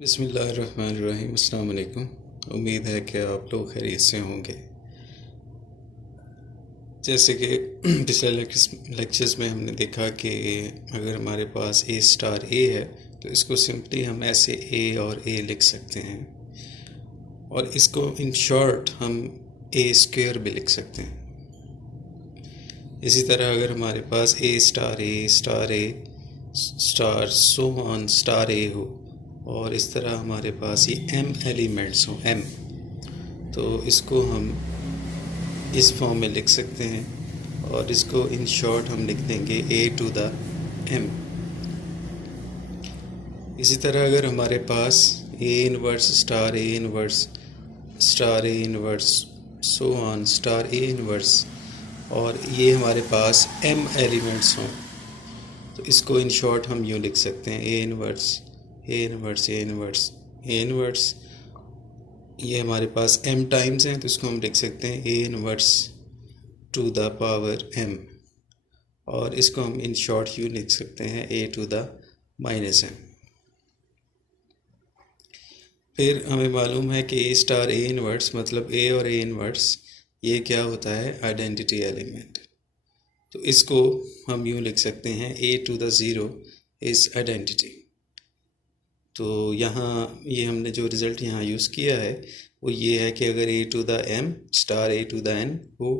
बिस्मिल्लाहिर्रहमानिर्रहीम। अस्सलाम वालेकुम। उम्मीद है कि आप लोग खैरियत से होंगे। जैसे कि पिछले लेक्चर्स में हमने देखा कि अगर हमारे पास ए स्टार ए है तो इसको सिंपली हम ऐसे ए और ए लिख सकते हैं, और इसको इन शॉर्ट हम ए स्क्वायर भी लिख सकते हैं। इसी तरह अगर हमारे पास A star star so on star A हो, और इस तरह हमारे पास ये एम एलिमेंट्स हों एम, तो इसको हम इस फॉर्म में लिख सकते हैं, और इसको इन शॉर्ट हम लिख देंगे ए टू द एम। इसी तरह अगर हमारे पास A inverse star A inverse star A inverse so on star A inverse, और ये हमारे पास एम एलिमेंट्स हों, तो इसको इन शॉर्ट हम यूँ लिख सकते हैं A inverse A inverse A inverse A inverse. ये हमारे पास m टाइम्स हैं, तो इसको हम लिख सकते हैं A inverse two the power m, और इसको हम इन शॉर्ट यूँ लिख सकते हैं A to the minus m। फिर हमें मालूम है कि ए स्टार ए इनवर्स मतलब ए और ए इनवर्स ये क्या होता है, आइडेंटिटी एलिमेंट। तो इसको हम यूँ लिख सकते हैं A to the zero is identity. तो यहाँ ये हमने जो रिज़ल्ट यहाँ यूज़ किया है वो ये है कि अगर A to the M star A to the N हो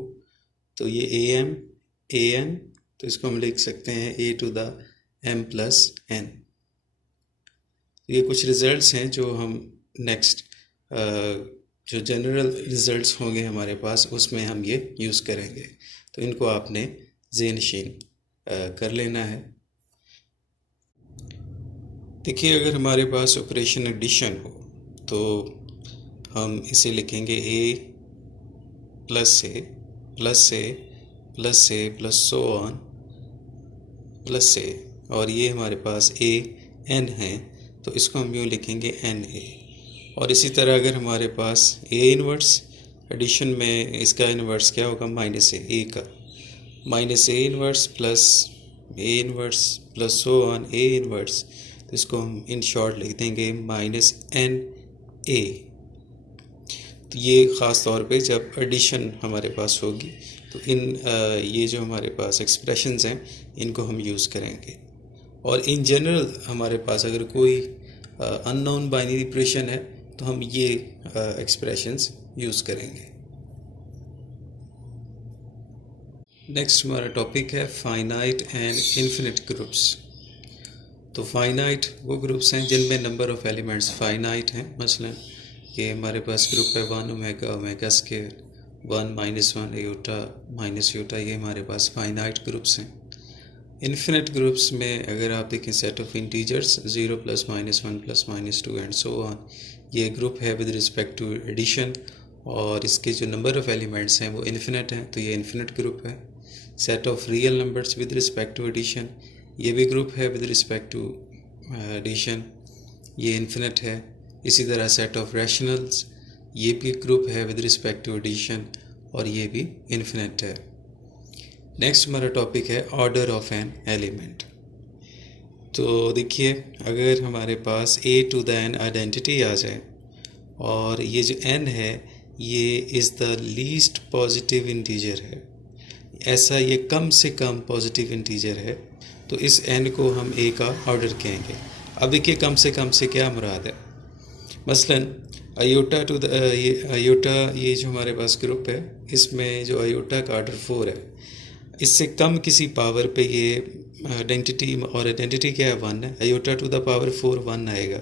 तो ये ए एन, तो इसको हम लिख सकते हैं A to the M plus N. ये कुछ रिज़ल्ट्स हैं जो हम नेक्स्ट जो जनरल रिज़ल्ट्स होंगे हमारे पास उसमें हम ये यूज़ करेंगे, तो इनको आपने ज़हन-नशीन कर लेना है। देखिए, अगर हमारे पास ऑपरेशन एडिशन हो तो हम इसे लिखेंगे A plus A plus A plus A plus so on plus A, और ये हमारे पास ए एन है तो इसको हम यूँ लिखेंगे एन ए। और इसी तरह अगर हमारे पास ए इनवर्स एडिशन में इसका इनवर्स क्या होगा, माइनस ए का minus A inverse plus so on A inverse, तो इसको हम इन शॉर्ट लिख देंगे माइनस एन ए। तो ये ख़ास तौर पे जब एडिशन हमारे पास होगी तो इन ये जो हमारे पास एक्सप्रेशंस हैं इनको हम यूज़ करेंगे। और इन जनरल हमारे पास अगर कोई अननोन बाइनरी ऑपरेशन है तो हम ये एक्सप्रेशंस यूज़ करेंगे। नेक्स्ट हमारा टॉपिक है फाइनाइट एंड इन्फिनिट ग्रुप्स। तो फाइनाइट वो ग्रुप्स हैं जिनमें नंबर ऑफ़ एलिमेंट्स फाइनाइट हैं। मसलन ये हमारे पास ग्रुप है 1 omega omega square 1 minus 1 iota minus iota, ये हमारे पास फाइनाइट ग्रुप्स हैं। इन्फिनिट ग्रुप्स में अगर आप देखें set of integers 0 plus minus 1 plus minus 2 and so on, ये ग्रुप है विद रिस्पेक्ट टू एडिशन, और इसके जो नंबर ऑफ़ एलिमेंट्स हैं वो इन्फिनिट हैं, तो ये इन्फिनिट ग्रुप है। Set of real numbers with respect to addition, ये भी ग्रुप है विद रिस्पेक्ट टू एडिशन, ये इन्फिनिट है। इसी तरह सेट ऑफ रैशनल्स, ये भी ग्रुप है विद रिस्पेक्ट टू एडिशन, और ये भी इन्फिनिट है। नेक्स्ट हमारा टॉपिक है ऑर्डर ऑफ एन एलिमेंट। तो देखिए, अगर हमारे पास ए टू द एन आइडेंटिटी आ जाए और ये जो एन है ये is the least positive integer है, ऐसा ये कम से कम पॉजिटिव इंटीजर है, तो इस एन को हम ए का ऑर्डर कहेंगे। अब देखिए कम से क्या मुराद है। मसलन आयोटा टू द आयोटा, ये जो हमारे पास ग्रुप है इसमें जो आयोटा का ऑर्डर 4 है, इससे कम किसी पावर पे ये आइडेंटिटी, और आइडेंटिटी क्या है 1 है, आयोटा टू द पावर 4 1 आएगा,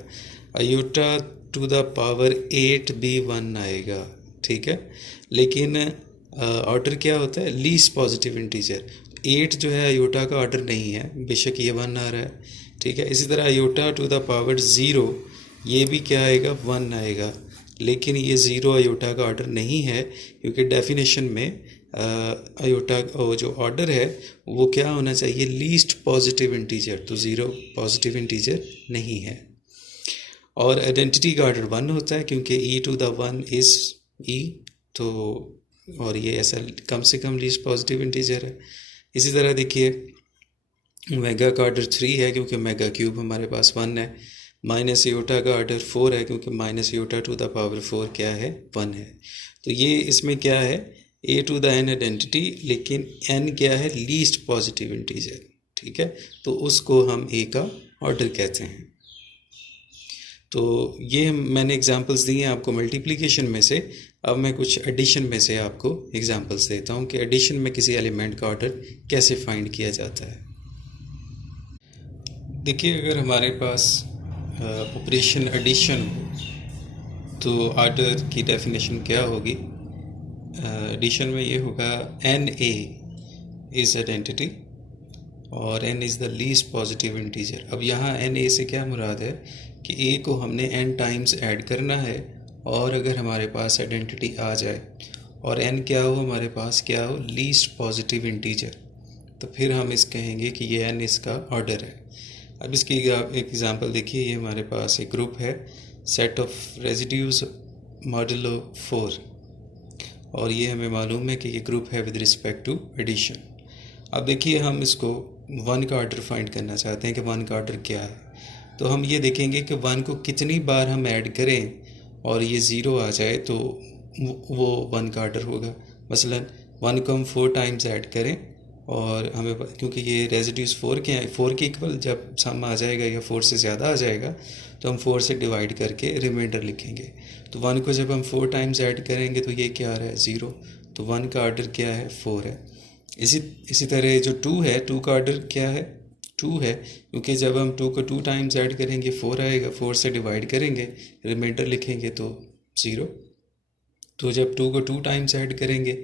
आयोटा टू द पावर 8 भी 1 आएगा, ठीक है। लेकिन ऑर्डर क्या होता है, लीस्ट पॉजिटिव इंटीजर। 8 जो है आयोटा का ऑर्डर नहीं है, बेशक ये 1 आ रहा है, ठीक है। इसी तरह आयोटा टू द पावर 0 ये भी क्या आएगा, 1 आएगा, लेकिन ये 0 आयोटा का ऑर्डर नहीं है, क्योंकि डेफिनेशन में आयोटा जो ऑर्डर है वो क्या होना चाहिए, लीस्ट पॉजिटिव इंटीजर, तो 0 पॉजिटिव इंटीजर नहीं है। और आइडेंटिटी का ऑर्डर 1 होता है क्योंकि e to the 1 is e, तो और ये ऐसा कम से कम लीस्ट पॉजिटिव इंटीजर है। इसी तरह देखिए ओमेगा का ऑर्डर 3 है क्योंकि ओमेगा क्यूब हमारे पास 1 है, माइनस एयोटा का ऑर्डर 4 है, क्योंकि minus iota to the power 4 क्या है, 1 है। तो ये इसमें क्या है, ए टू द एन आइडेंटिटी, लेकिन एन क्या है, लीस्ट पॉजिटिव इंटीजर, ठीक है। तो उसको हम ए का ऑर्डर कहते हैं। तो ये मैंने एग्जांपल्स दिए हैं आपको मल्टीप्लिकेशन में से। अब मैं कुछ एडिशन में से आपको एग्जांपल्स देता हूँ कि एडिशन में किसी एलिमेंट का ऑर्डर कैसे फाइंड किया जाता है। देखिए, अगर हमारे पास ऑपरेशन एडिशन हो तो ऑर्डर की डेफिनेशन क्या होगी। एडिशन में ये होगा एन ए इज़ आइडेंटिटी और n is the least positive integer. अब यहाँ एन ए से क्या मुराद है कि a को हमने n टाइम्स ऐड करना है, और अगर हमारे पास आइडेंटिटी आ जाए और n क्या हो, हमारे पास क्या हो, लीस्ट पॉजिटिव इंटीजर, तो फिर हम इस कहेंगे कि ये n इसका ऑर्डर है। अब इसकी एक एग्जांपल देखिए, ये हमारे पास एक ग्रुप है सेट ऑफ रेजिड्यूज मॉडुलो 4, और ये हमें मालूम है कि ये ग्रुप है विद रिस्पेक्ट टू एडिशन। अब देखिए, हम इसको 1 का ऑर्डर फाइंड करना चाहते हैं कि 1 का ऑर्डर क्या है। तो हम ये देखेंगे कि 1 को कितनी बार हम ऐड करें और ये 0 आ जाए तो वो 1 का ऑर्डर होगा। मसलन 1 को हम 4 टाइम्स ऐड करें और हमें, क्योंकि ये रेजिड्यूज 4 के हैं, 4 के इक्वल जब सम आ जाएगा या 4 से ज़्यादा आ जाएगा तो हम 4 से डिवाइड करके रिमाइंडर लिखेंगे। तो 1 को जब हम 4 टाइम्स ऐड करेंगे तो ये क्या आ रहा है, 0। तो 1 का ऑर्डर क्या है, 4 है। इसी तरह जो 2 है, 2 का ऑर्डर क्या है, 2 है, क्योंकि जब हम 2 को 2 टाइम्स ऐड करेंगे 4 आएगा, 4 से डिवाइड करेंगे, रिमाइंडर लिखेंगे तो 0। तो जब 2 को 2 टाइम्स ऐड करेंगे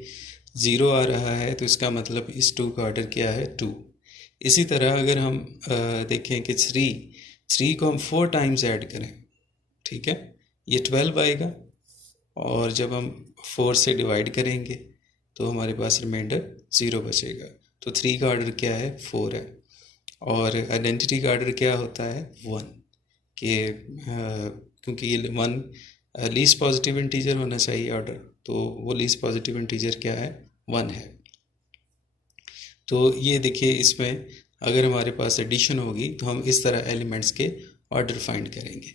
0 आ रहा है, तो इसका मतलब इस 2 का ऑर्डर क्या है, 2। इसी तरह अगर हम देखें कि 3 को हम 4 टाइम्स ऐड करें, ठीक है, ये 12 आएगा, और जब हम 4 से डिवाइड करेंगे तो हमारे पास रिमाइंडर 0 बचेगा। तो 3 का ऑर्डर क्या है, 4 है। और आइडेंटिटी का ऑर्डर क्या होता है, 1, कि क्योंकि ये 1 लीस्ट पॉजिटिव इंटीजर होना चाहिए ऑर्डर, तो वो लीस्ट पॉजिटिव इंटीजर क्या है, 1 है। तो ये देखिए, इसमें अगर हमारे पास एडिशन होगी तो हम इस तरह एलिमेंट्स के ऑर्डर फाइंड करेंगे।